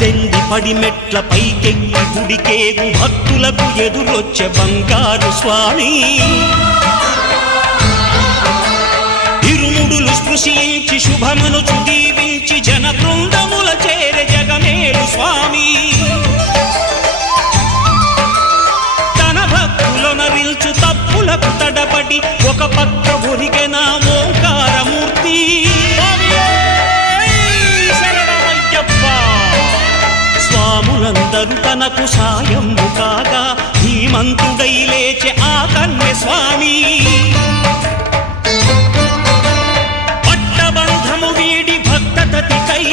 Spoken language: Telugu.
పద్దెంది పడి మెట్ల పైకెక్కి గుడికేగు భక్తులకు ఎదురొచ్చే బంగారు స్వామి. ఇరుముడులు స్పృశించి శుభమనుచు దీవించి జ స్వాములందరూ తనకు సాయము కాగా ధీమంతుడై లేచే ఆ కన్య స్వామి పట్టబంధము వీడి భక్త తతికై